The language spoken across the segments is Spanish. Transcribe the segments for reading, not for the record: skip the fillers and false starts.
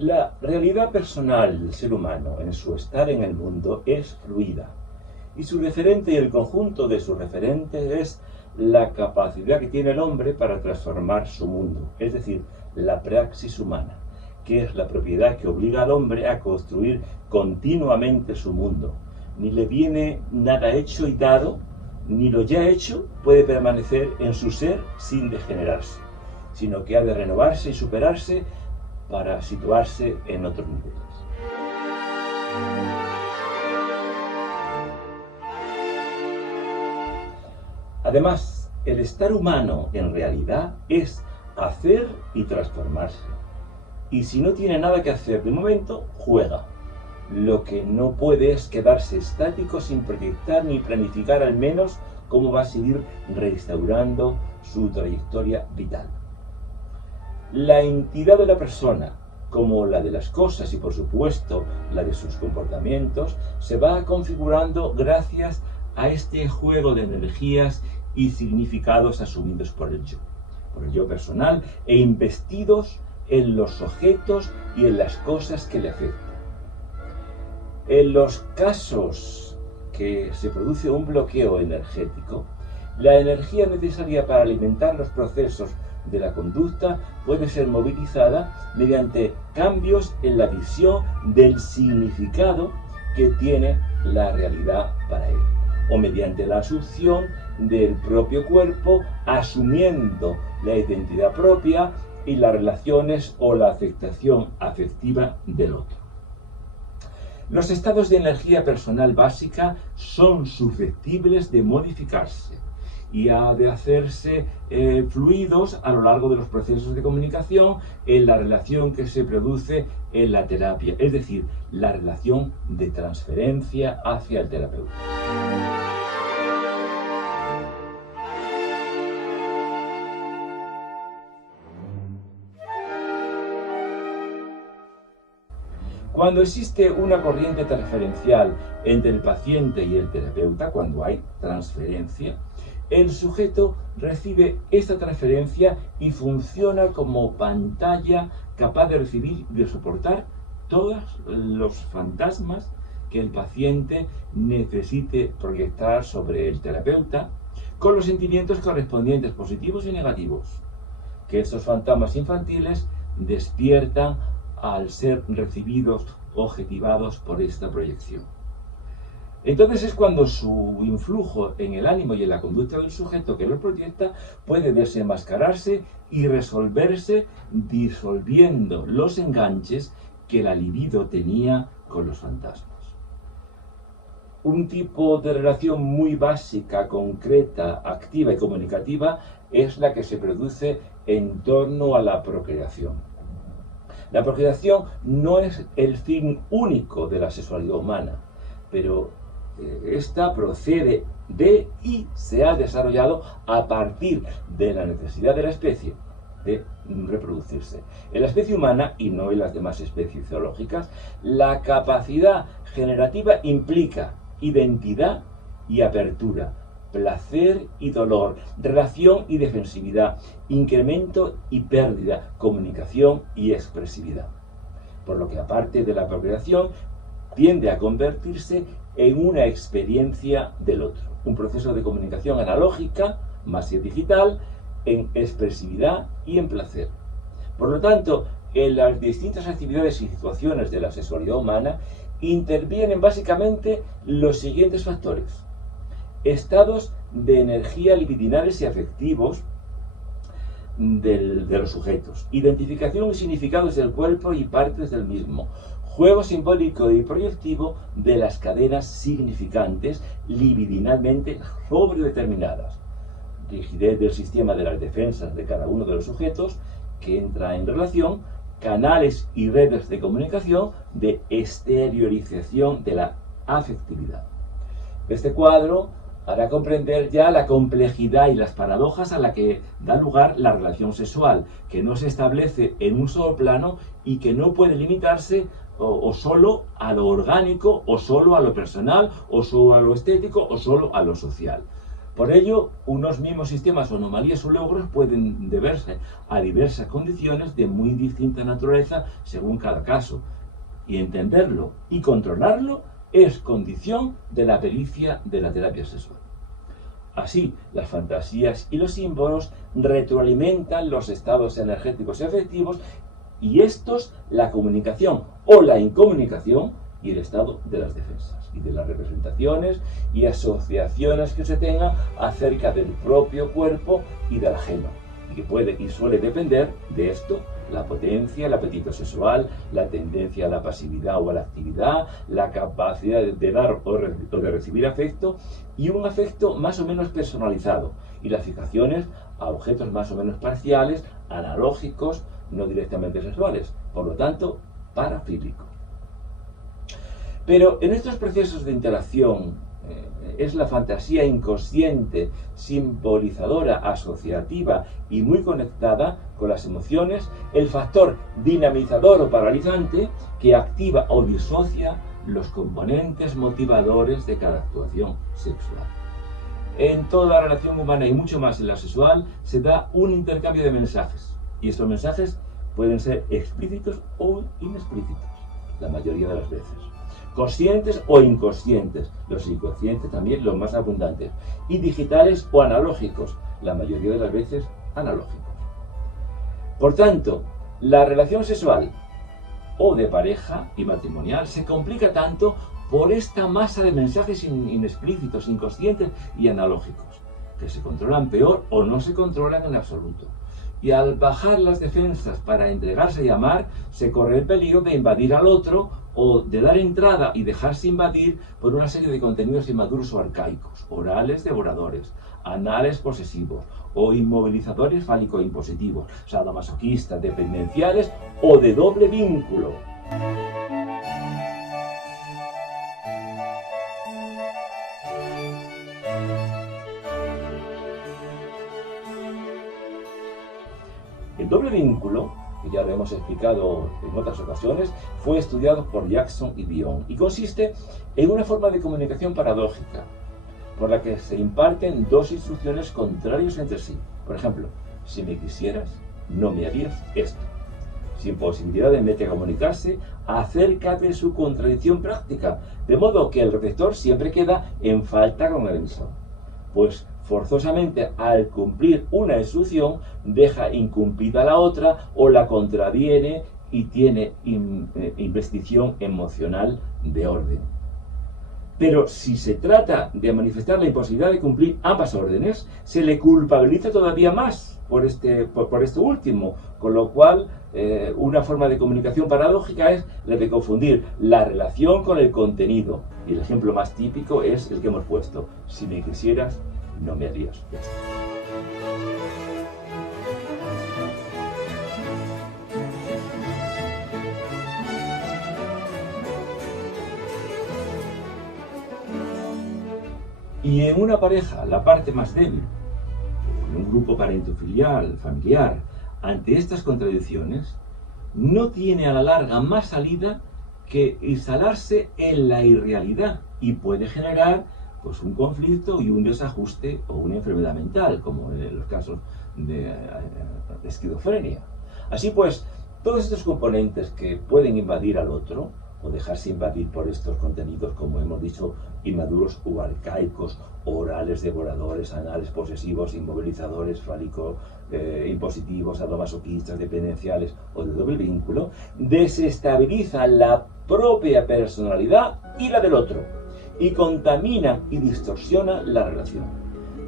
La realidad personal del ser humano en su estar en el mundo es fluida y su referente y el conjunto de sus referentes es la capacidad que tiene el hombre para transformar su mundo, es decir, la praxis humana, que es la propiedad que obliga al hombre a construir continuamente su mundo. Ni le viene nada hecho y dado, ni lo ya hecho puede permanecer en su ser sin degenerarse, sino que ha de renovarse y superarse para situarse en otros niveles. Además, el estar humano en realidad es hacer y transformarse. Y si no tiene nada que hacer de momento, juega. Lo que no puede es quedarse estático sin proyectar ni planificar al menos cómo va a seguir restaurando su trayectoria vital. La entidad de la persona, como la de las cosas y por supuesto la de sus comportamientos, se va configurando gracias a este juego de energías y significados asumidos por el yo personal e investidos en los objetos y en las cosas que le afectan. En los casos que se produce un bloqueo energético, la energía necesaria para alimentar los procesos de la conducta puede ser movilizada mediante cambios en la visión del significado que tiene la realidad para él, o mediante la asunción del propio cuerpo asumiendo la identidad propia y las relaciones o la aceptación afectiva del otro. Los estados de energía personal básica son susceptibles de modificarse y ha de hacerse fluidos a lo largo de los procesos de comunicación en la relación que se produce en la terapia, es decir, la relación de transferencia hacia el terapeuta. Cuando existe una corriente transferencial entre el paciente y el terapeuta, cuando hay transferencia, el sujeto recibe esta transferencia y funciona como pantalla capaz de recibir y de soportar todos los fantasmas que el paciente necesite proyectar sobre el terapeuta, con los sentimientos correspondientes positivos y negativos, que estos fantasmas infantiles despiertan al ser recibidos, objetivados por esta proyección. Entonces es cuando su influjo en el ánimo y en la conducta del sujeto que lo proyecta puede desenmascararse y resolverse disolviendo los enganches que la libido tenía con los fantasmas. Un tipo de relación muy básica, concreta, activa y comunicativa es la que se produce en torno a la procreación. La procreación no es el fin único de la sexualidad humana, pero esta procede de y se ha desarrollado a partir de la necesidad de la especie de reproducirse. En la especie humana, y no en las demás especies zoológicas, la capacidad generativa implica identidad y apertura, placer y dolor, relación y defensividad, incremento y pérdida, comunicación y expresividad. Por lo que aparte de la procreación, tiende a convertirse en una experiencia del otro, un proceso de comunicación analógica, más que digital, en expresividad y en placer. Por lo tanto, en las distintas actividades y situaciones de la sexualidad humana intervienen básicamente los siguientes factores: estados de energía libidinales y afectivos de los sujetos, identificación y significados del cuerpo y partes del mismo, juego simbólico y proyectivo de las cadenas significantes libidinalmente sobredeterminadas, rigidez del sistema de las defensas de cada uno de los sujetos que entra en relación, canales y redes de comunicación de exteriorización de la afectividad. Este cuadro hará comprender ya la complejidad y las paradojas a la que da lugar la relación sexual, que no se establece en un solo plano y que no puede limitarse o solo a lo orgánico, o solo a lo personal, o solo a lo estético, o solo a lo social. Por ello, unos mismos sistemas o anomalías o logros pueden deberse a diversas condiciones de muy distinta naturaleza según cada caso. Y entenderlo y controlarlo es condición de la pericia de la terapia sexual. Así, las fantasías y los símbolos retroalimentan los estados energéticos y afectivos y estos la comunicación o la incomunicación y el estado de las defensas y de las representaciones y asociaciones que se tengan acerca del propio cuerpo y del ajeno, y que puede y suele depender de esto la potencia, el apetito sexual, la tendencia a la pasividad o a la actividad, la capacidad de dar o de recibir afecto y un afecto más o menos personalizado y las fijaciones a objetos más o menos parciales, analógicos, no directamente sexuales, por lo tanto, parafílicos. Pero en estos procesos de interacción es la fantasía inconsciente, simbolizadora, asociativa y muy conectada con las emociones, el factor dinamizador o paralizante que activa o disocia los componentes motivadores de cada actuación sexual. En toda relación humana y mucho más en la sexual se da un intercambio de mensajes y estos mensajes pueden ser explícitos o inexplícitos, la mayoría de las veces. Conscientes o inconscientes, los inconscientes también los más abundantes, y digitales o analógicos, la mayoría de las veces analógicos. Por tanto, la relación sexual o de pareja y matrimonial se complica tanto por esta masa de mensajes inexplícitos, inconscientes y analógicos, que se controlan peor o no se controlan en absoluto. Y al bajar las defensas para entregarse y amar, se corre el peligro de invadir al otro o de dar entrada y dejarse invadir por una serie de contenidos inmaduros o arcaicos, orales devoradores, anales posesivos o inmovilizadores fálico-impositivos, sadomasoquistas, dependenciales o de doble vínculo. El doble vínculo, que ya lo hemos explicado en otras ocasiones, fue estudiado por Jackson y Bion y consiste en una forma de comunicación paradójica por la que se imparten dos instrucciones contrarias entre sí. Por ejemplo, si me quisieras, no me harías esto, sin posibilidad de metacomunicarse acerca de su contradicción práctica, de modo que el receptor siempre queda en falta con el emisor, pues forzosamente al cumplir una instrucción deja incumplida la otra o la contraviene y tiene investición emocional de orden. Pero si se trata de manifestar la imposibilidad de cumplir ambas órdenes, se le culpabiliza todavía más por este último, con lo cual una forma de comunicación paradójica es la de confundir la relación con el contenido. Y el ejemplo más típico es el que hemos puesto: si me quisieras, no me harías esto. Y en una pareja, la parte más débil, en un grupo parentofilial, familiar, ante estas contradicciones, no tiene a la larga más salida que instalarse en la irrealidad y puede generar pues un conflicto y un desajuste o una enfermedad mental, como en los casos de esquizofrenia. Así pues, todos estos componentes que pueden invadir al otro o dejarse invadir por estos contenidos, como hemos dicho, inmaduros o arcaicos, orales devoradores, anales posesivos, inmovilizadores, fálico impositivos, sadomasoquistas, dependenciales o de doble vínculo, desestabilizan la propia personalidad y la del otro, y contaminan y distorsionan la relación.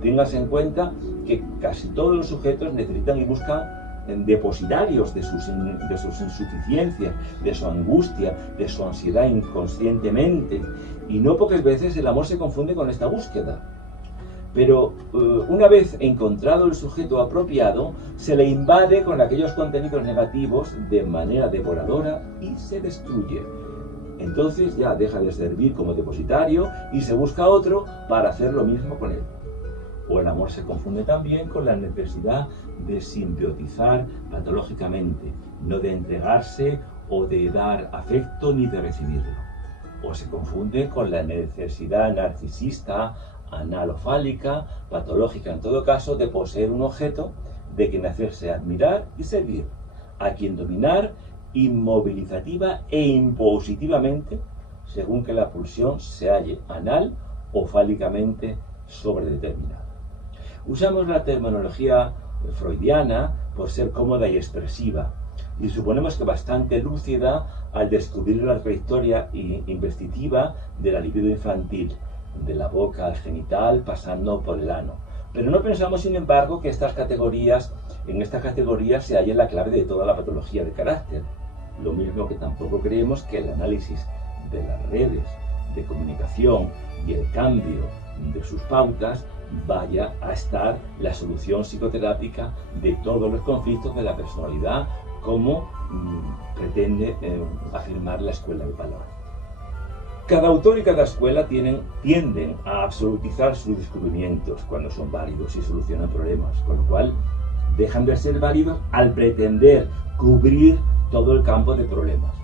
Téngase en cuenta que casi todos los sujetos necesitan y buscan depositarios de sus insuficiencias, de su angustia, de su ansiedad inconscientemente, y no pocas veces el amor se confunde con esta búsqueda. Pero una vez encontrado el sujeto apropiado, se le invade con aquellos contenidos negativos de manera devoradora y se destruye. Entonces ya deja de servir como depositario y se busca otro para hacer lo mismo con él. O el amor se confunde también con la necesidad de simbiotizar patológicamente, no de entregarse o de dar afecto ni de recibirlo. O se confunde con la necesidad narcisista, anal o fálica, patológica en todo caso, de poseer un objeto, de quien hacerse admirar y servir, a quien dominar inmovilizativa e impositivamente, según que la pulsión se halle anal o fálicamente sobredeterminada. Usamos la terminología freudiana por ser cómoda y expresiva, y suponemos que bastante lúcida al descubrir la trayectoria investitiva de la libido infantil, de la boca al genital pasando por el ano. Pero no pensamos, sin embargo, que en esta categoría se halla la clave de toda la patología de carácter. Lo mismo que tampoco creemos que el análisis de las redes de comunicación y el cambio de sus pautas vaya a estar la solución psicoterápica de todos los conflictos de la personalidad, como pretende afirmar la escuela de valores. Cada autor y cada escuela tienden a absolutizar sus descubrimientos cuando son válidos y solucionan problemas, con lo cual dejan de ser válidos al pretender cubrir todo el campo de problemas.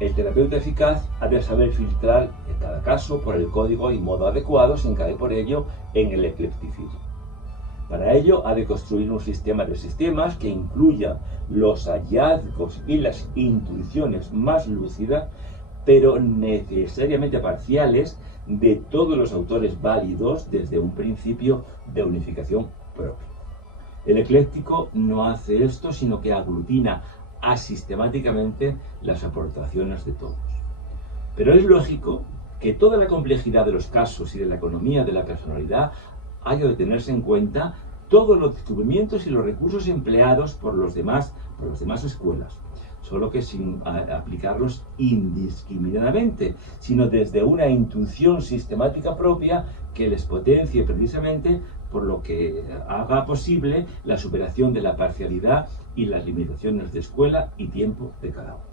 El terapeuta eficaz ha de saber filtrar en cada caso por el código y modo adecuado sin caer por ello en el eclecticismo. Para ello ha de construir un sistema de sistemas que incluya los hallazgos y las intuiciones más lúcidas, pero necesariamente parciales, de todos los autores válidos desde un principio de unificación propia. El ecléctico no hace esto, sino que aglutina sistemáticamente las aportaciones de todos. Pero es lógico que toda la complejidad de los casos y de la economía de la personalidad haya de tenerse en cuenta todos los descubrimientos y los recursos empleados por las demás escuelas, solo que sin aplicarlos indiscriminadamente, sino desde una intuición sistemática propia que les potencie precisamente, por lo que haga posible la superación de la parcialidad y las limitaciones de escuela y tiempo de cada uno.